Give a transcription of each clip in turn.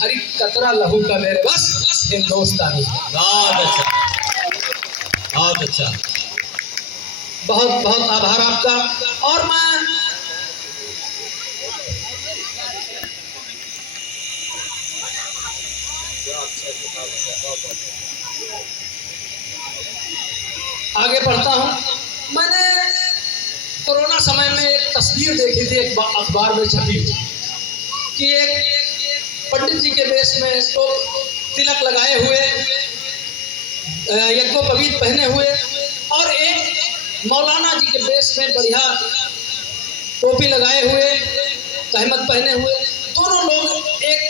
हर एक कतरा लहू का मेरे बस हिंदुस्तानी। बहुत अच्छा, बहुत अच्छा। बहुत बहुत आभार आपका। और मैं आगे बढ़ता हूँ। मैंने कोरोना समय में एक तस्वीर देखी थी, एक अखबार में छपी थी कि एक पंडित जी के वेश में तो तिलक लगाए हुए, यज्ञोपवीत पहने हुए, और एक मौलाना जी के वेश में बढ़िया टोपी लगाए हुए, तहमत पहने हुए, दोनों लोग एक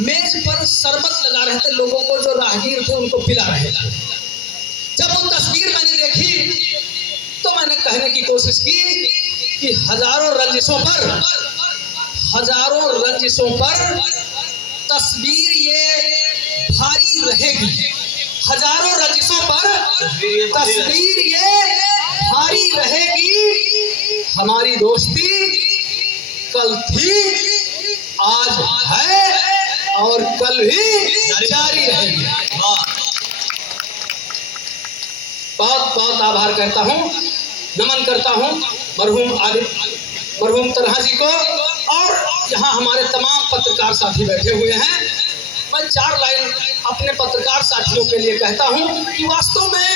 मेज पर शरबत लगा रहे थे, लोगों को जो राहगीर थे उनको पिला रहे थे। जब वो तस्वीर मैंने देखी तो मैंने कहने की कोशिश की कि हजारों रंजिशों पर तस्वीर ये भारी रहेगी, हजारों रंजिशों पर तस्वीर ये भारी रहेगी। हमारी दोस्ती कल थी, आज है और कल भी जारी रहेगी। बहुत बहुत आभार करता हूँ, नमन करता हूँ मरहूम तन्हा जी को, और यहाँ हमारे तमाम पत्रकार साथी बैठे हुए हैं। मैं 4 लाइन अपने पत्रकार साथियों के लिए कहता हूँ कि वास्तव में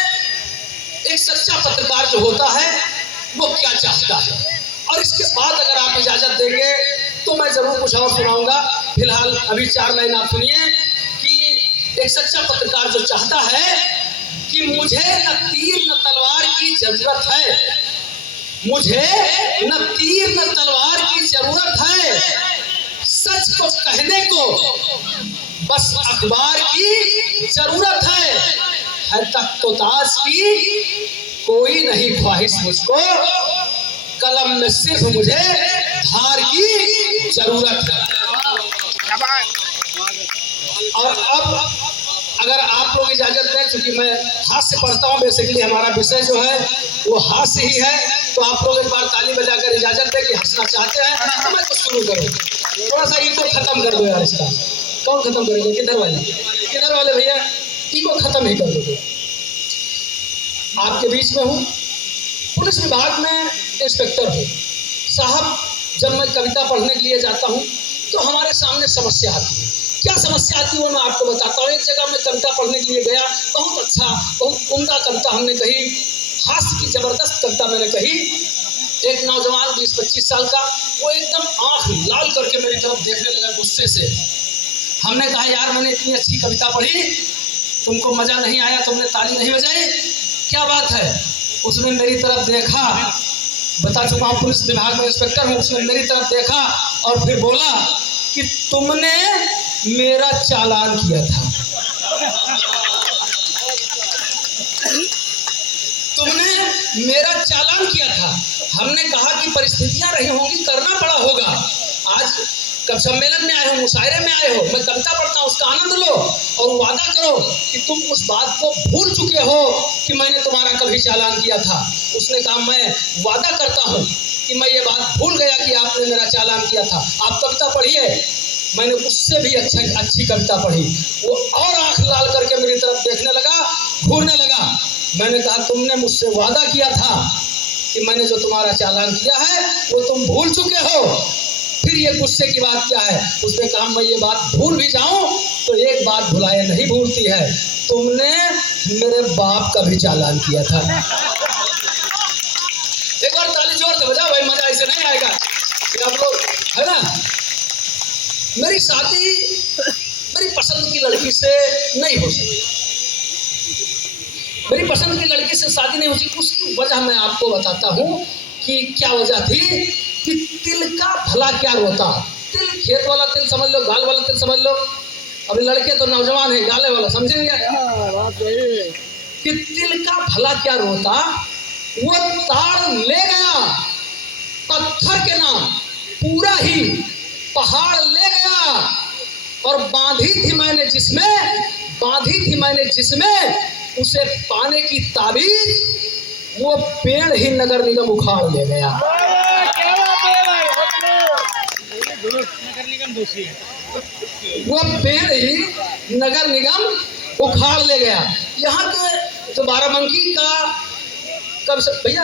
एक सच्चा पत्रकार जो होता है वो क्या चाहता है, और इसके बाद अगर आप इजाजत देंगे तो मैं जरूर कुछ और सुनाऊंगा। फिलहाल अभी 4 लाइन आप सुनिए कि एक सच्चा पत्रकार जो चाहता है कि मुझे न तीर न तलवार की जरूरत है, मुझे न तीर न तलवार की जरूरत है, सच को कहने को बस अखबार की जरूरत है तक तो ताज की कोई नहीं ख्वाहिश मुझको, कलम में सिर्फ मुझे धार की जरूरत है। और अब अगर आप लोग इजाजत दें, क्योंकि मैं हास्य पढ़ता हूँ, बेसिकली हमारा विषय जो है वो हास्य ही है, तो आप लोग एक बार ताली बजाकर इजाजत दें कि हंसना चाहते हैं तो मैं कुछ शुरू करूँ। थोड़ा सा इको खत्म कर दो यार, इसका कौन खत्म करेंगे? किधर वाले भैया, इको खत्म ही कर दो। आपके बीच में हूँ, पुलिस विभाग में इंस्पेक्टर हूँ साहब। जब मैं कविता पढ़ने के लिए जाता हूँ तो हमारे सामने समस्या आती है। क्या समस्या आती है वो मैं आपको बताता हूँ। एक जगह मैं कविता पढ़ने के लिए गया, बहुत अच्छा, बहुत उम्दा कविता हमने कही, हास्य की जबरदस्त कविता मैंने कही। एक नौजवान 20-25 साल का, वो एकदम आंख लाल करके मेरी तरफ देखने लगा गुस्से से। हमने कहा यार मैंने इतनी अच्छी कविता पढ़ी, तुमको मजा नहीं आया, तुमने ताली नहीं बजाई, क्या बात है? उसने मेरी तरफ देखा, बता चुका हूँ पुलिस विभाग में इंस्पेक्टर हूँ, उसने मेरी तरफ देखा और फिर बोला कि तुमने मेरा चालान किया था, तुमने मेरा चालान किया था। हमने कहा कि परिस्थितियां रही होंगी, करना पड़ा होगा। आज कब सम्मेलन में आए हो, मुशायरे में आए हो, मैं कविता पढ़ता हूँ, उसका आनंद लो और वादा करो कि तुम उस बात को भूल चुके हो कि मैंने तुम्हारा कभी चालान किया था। उसने कहा मैं वादा करता हूँ कि मैं ये बात भूल गया कि आपने मेरा चालान किया था। आप कविता पढ़िए। मैंने उससे भी अच्छी कविता पढ़ी। वो और आंख लाल करके मेरी तरफ देखने लगा, घूरने लगा। मैंने कहा तुमने मुझसे वादा किया था कि मैंने जो तुम्हारा चालान किया है वो तुम भूल चुके हो, फिर ये गुस्से की बात क्या है? उसने कहा मैं ये बात भूल भी जाऊं तो एक बात भुलाए नहीं भूलती है, तुमने मेरे बाप का भी चालान किया था। एक बार ताली जोर से बजाओ भाई, मजा ऐसे नहीं आएगा कि आप लोग, है ना। मेरी शादी मेरी पसंद की लड़की से नहीं हो सकी, मेरी पसंद की लड़की से शादी नहीं हो सकी। उसकी वजह मैं आपको बताता हूँ कि क्या वजह थी कि तिल का भला क्या रोता। तिल, खेत वाला तिल समझ लो, गाल वाला तिल समझ लो। अभी लड़के तो नौजवान है, गाले वाला समझेंगे कि तिल का भला क्या रोता। वो ताड़ ले गया पत्थर के नाम, पूरा ही पहाड़ ले गया, और बांधी थी मैंने जिसमें उसे पाने की ताबीज, वो पेड़ ही नगर निगम उखाड़ ले गया। नगर निगम दोषी है। वो पेड़ ही नगर निगम उखाड़ ले गया। यहाँ के जो बाराबंकी का कब से भैया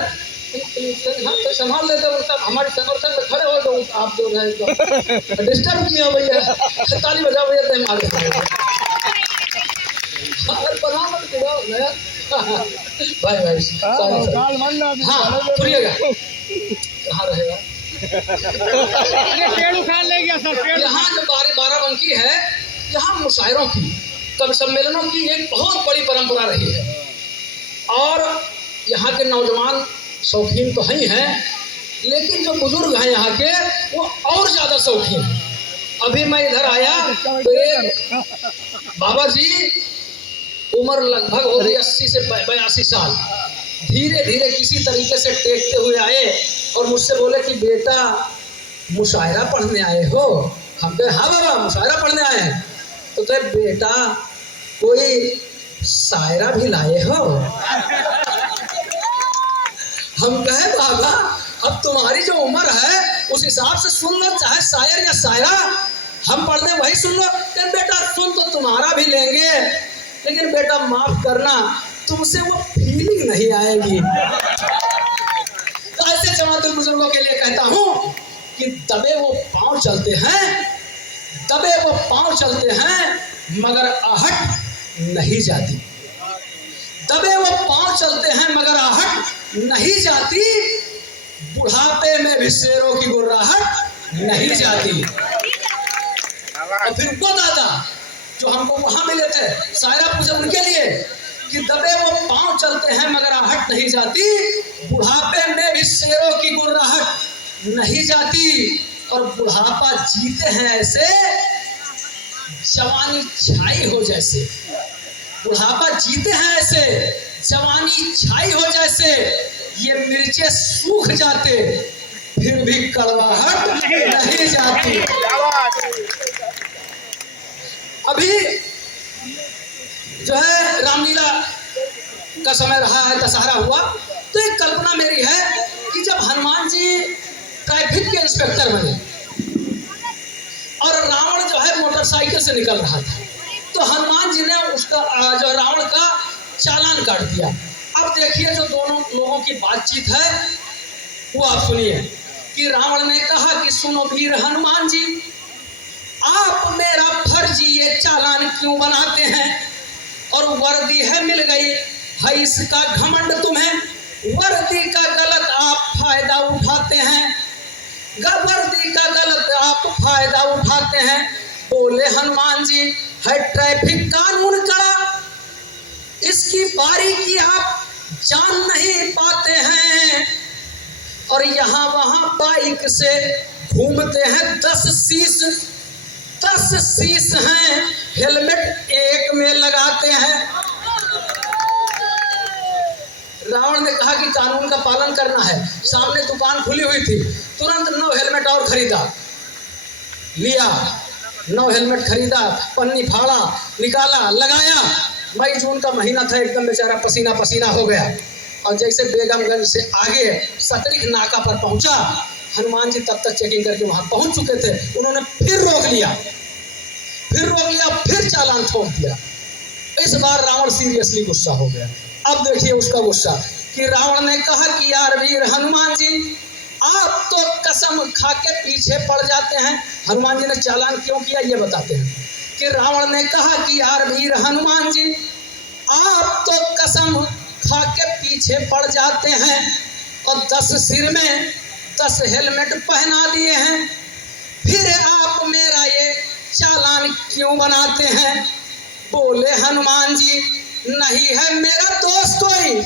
हाँ तो संभाल लेते हो, सब हमारे समर्थन में खड़े हो तो आप जो है डिस्टर्ब किया भैया, ताली बजाओ भैया, टाइम आगे भाई भाई हाँ सुनिएगा कहाँ रहेगा। यहाँ जो बाराबंकी है, यहाँ मुशायरों की कवि सम्मेलनों की एक बहुत बड़ी परंपरा रही है और यहाँ के नौजवान शौकीन तो ही हैं, लेकिन जो बुजुर्ग हैं यहाँ के वो और ज़्यादा शौकीन हैं। अभी मैं इधर आया तो एक बाबा जी उम्र लगभग हो गई 80 से 82 साल, धीरे धीरे किसी तरीके से टेकते हुए आए और मुझसे बोले कि बेटा मुशायरा पढ़ने आए हो? हम कहे हाँ बाबा मुशायरा पढ़ने आए हैं। तो कहे बेटा कोई शायरा भी लाए हो? हम कहे बाबा अब तुम्हारी जो उम्र है उस हिसाब से सुन लो, चाहे शायर या शायरा, हम पढ़ दे वही सुन लो। तो बेटा सुन तो तुम्हारा भी लेंगे, लेकिन बेटा माफ करना तुमसे वो फीलिंग नहीं आएगी। तो ऐसे जमातुल बुजुर्गों के लिए कहता हूँ कि दबे वो पांव चलते हैं, दबे वो पांव चलते हैं मगर आहट नहीं जाती, दबे वो पांव चलते हैं मगर आहट नहीं जाती, बुढ़ापे में भी शेरों की गुर्राहट नहीं जाती। और फिर वो दादा जो हमको वहां मिले थे, शायरा पूछे उनके लिए कि दबे वो पांव चलते हैं मगर आहट नहीं जाती, बुढ़ापे में भी शेरों की गुर्राहट नहीं जाती, और बुढ़ापा जीते हैं ऐसे जवानी छाई हो जैसे, बुढ़ापा जीते हैं ऐसे जवानी छाई हो जैसे, ये मिर्चे सूख जाते फिर भी कड़वाहट नहीं जाती। अभी जो है रामलीला का समय रहा है, दशहरा हुआ, तो एक कल्पना मेरी है कि जब हनुमान जी ट्रैफिक के इंस्पेक्टर बने और रावण जो है मोटरसाइकिल से निकल रहा था, तो हनुमान जी ने उसका जो रावण का चालान काट दिया। अब देखिए जो दोनों लोगों की बातचीत है वो आप सुनिए कि रावण ने कहा कि सुनो वीर हनुमान जी, आप मेरा फर्जी ये चालान क्यों बनाते हैं, और वर्दी है मिल गई है इसका घमंड तुम्हें, वर्दी का गलत आप फायदा उठाते हैं, वर्दी का गलत आप फायदा उठाते हैं। बोले हनुमान जी है ट्रैफिक कानून का, इसकी बारीकी आप जान नहीं पाते हैं, और यहाँ वहां बाइक से घूमते हैं 10 शीश हैं, हेलमेट एक में लगाते हैं। रावण ने कहा कि कानून का पालन करना है, सामने दुकान खुली हुई थी, तुरंत 9 हेलमेट और खरीदा, लिया 9 हेलमेट खरीदा, पन्नी फाड़ा, निकाला, लगाया। मई जून का महीना था, एकदम बेचारा पसीना पसीना हो गया, और जैसे बेगमगंज से आगे सतरिक नाका पर पहुंचा, हनुमान जी तब तक चेकिंग करके वहां पहुंच चुके थे, उन्होंने फिर रोक लिया, फिर चालान ठोक दिया। इस बार रावण सीरियसली गुस्सा हो गया। अब देखिए उसका गुस्सा कि रावण ने कहा कि यार वीर हनुमान जी, आप तो कसम खा के पीछे पड़ जाते हैं। हनुमान जी ने चालान क्यों किया ये बताते हैं कि रावण ने कहा कि यार वीर हनुमान जी, आप तो कसम खा के पीछे पड़ जाते हैं, और 10 सिर में 10 हेलमेट पहना दिए हैं, फिर आप मेरा ये चालान क्यों बनाते हैं। बोले हनुमान जी नहीं है मेरा दोस्त कोई,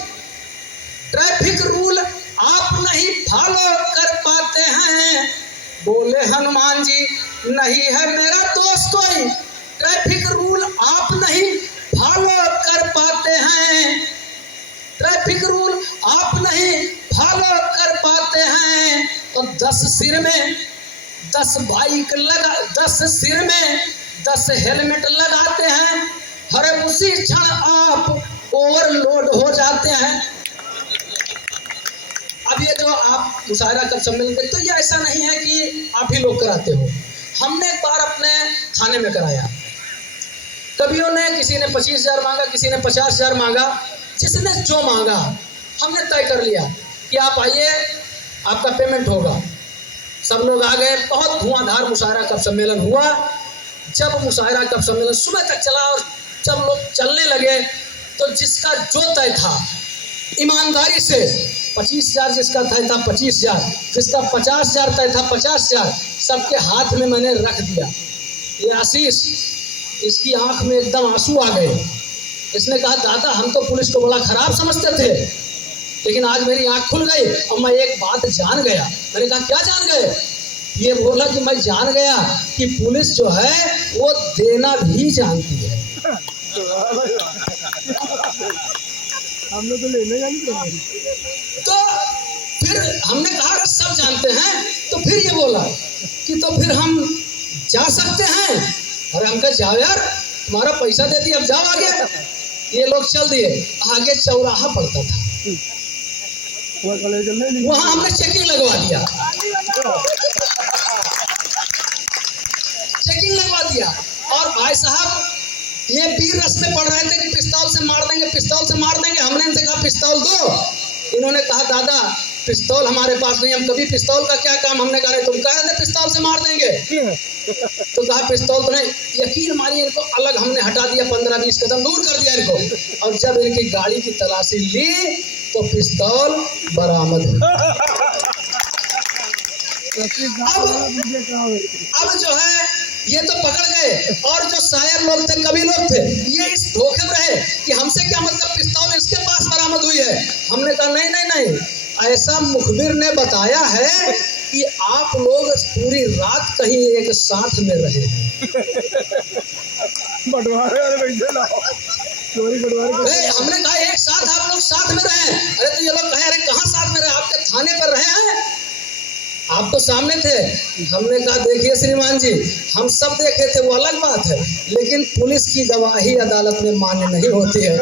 ट्रैफिक रूल आप नहीं फॉलो कर पाते हैं। बोले हनुमान जी नहीं है मेरा दोस्त कोई, ट्रैफिक रूल आप नहीं फॉलो कर पाते हैं, ट्रैफिक रूल आप नहीं फॉलो कर पाते हैं। और 10 सिर में 10 बाइक लगा, 10 सिर में 10 हेलमेट लगाते हैं, अरे उसी क्षण आप ओवरलोड हो जाते हैं। अब ये जो आप मुशायरा का सम्मेलन देखते हो, ये ऐसा नहीं है कि आप ही लोग कराते हो, हमने एक बार अपने थाने में कराया। कभी उन्हें किसी ने 25,000 मांगा, किसी ने 50,000 मांगा, जिसने जो मांगा हमने तय कर लिया कि आप आइए, आपका पेमेंट होगा। सब लोग आ गए। बहुत धुआंधार मुशायरा कप सम्मेलन हुआ। जब मुशायरा कप सम्मेलन सुबह तक चला और जब लोग चलने लगे तो जिसका जो तय था ईमानदारी से 25,000 जिसका तय था 25,000, जिसका 50,000 तय था 50,000, सबके हाथ में मैंने रख दिया। ये आशीष, इसकी आंख में एकदम आंसू आ गए। इसने कहा दादा हम तो पुलिस को बड़ा खराब समझते थे, लेकिन आज मेरी आंख खुल गई और मैं एक बात जान गया। मैंने कहा क्या जान गए? ये बोला कि मैं जान गया कि पुलिस जो है वो देना भी जानती है। हम लोग तो लेने जानते हैं। तो फिर हमने कहा अगर सब जानते हैं तो फिर ये बोला कि तो फिर हम जा सकते हैं। अरे हम कहा जाओ यार, तुम्हारा पैसा दे दिया, अब जाओ आगे। ये लोग चल दिए। आगे चौराहा पड़ता था, वहां हमने चेकिंग लगवा दिया। चेकिंग लगवा दिया और भाई साहब ये वीर रस में पड़ रहे थे कि पिस्तौल से मार देंगे, पिस्तौल से मार देंगे। हमने इनसे कहा पिस्तौल दो। इन्होंने कहा दादा पिस्तौल हमारे पास नहीं, हम कभी पिस्तौल का क्या काम। हमने कहा तुम कह रहे थे पिस्तौल से मार देंगे, तो कहा पिस्तौल तो नहीं। यकीन मानिए इनको अलग हमने हटा दिया, 15-20 कदम दूर कर दिया इनको। और जब इनकी गाड़ी की तलाशी ली तो पिस्तौल बरामद हुई। अब जो है ये तो पकड़ गए और जो शायर लोग थे, कवि लोग थे, ये इस धोखे में रहे कि हमसे क्या मतलब, पिस्तौल इसके पास बरामद हुई है। हमने कहा नहीं नहीं नहीं, ऐसा मुखबिर ने बताया है कि आप लोग पूरी रात कहीं एक साथ में रहे हैं। बंटवारे वाले पैसे लाओ, चोरी बंटवारे। हमने कहा एक साथ आप लोग साथ में रहे। अरे तो ये लोग कहे अरे कहाँ साथ में रहे, आपके थाने पर रहे हैं, आप तो सामने थे। हमने कहा देखिए श्रीमान जी, हम सब देखे थे वो अलग बात है, लेकिन पुलिस की गवाही अदालत में मान्य नहीं होती है।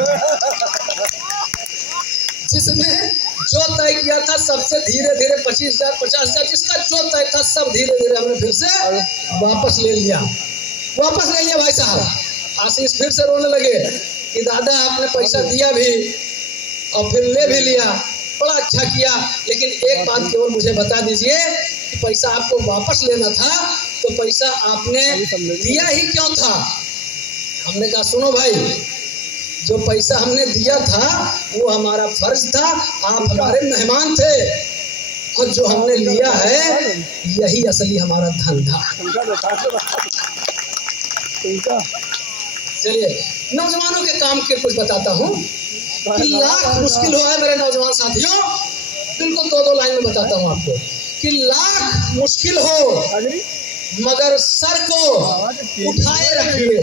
जिसने जो तय किया था सबसे धीरे धीरे 25,000 50,000 जिसका जो तय था सब धीरे धीरे हमने फिर से वापस ले लिया भाई साहब। आशीष फिर से रोने लगे कि दादा आपने पैसा दिया भी और फिर ले भी लिया, बड़ा अच्छा किया, लेकिन एक बात केवल मुझे बता दीजिए कि पैसा आपको वापस लेना था तो पैसा आपने दिया ही क्यों था? हमने कहा सुनो भाई, जो पैसा हमने दिया था वो हमारा फर्ज था, आप हमारे मेहमान थे, और जो हमने लिया है यही असली हमारा धंधा। चलिए नौजवानों के काम के कुछ बताता हूँ कि लाख मुश्किल हुआ है मेरे नौजवान साथियों। बिल्कुल 2-2 लाइन में बताता हूँ आपको कि लाख मुश्किल हो मगर सर को उठाए रखिए।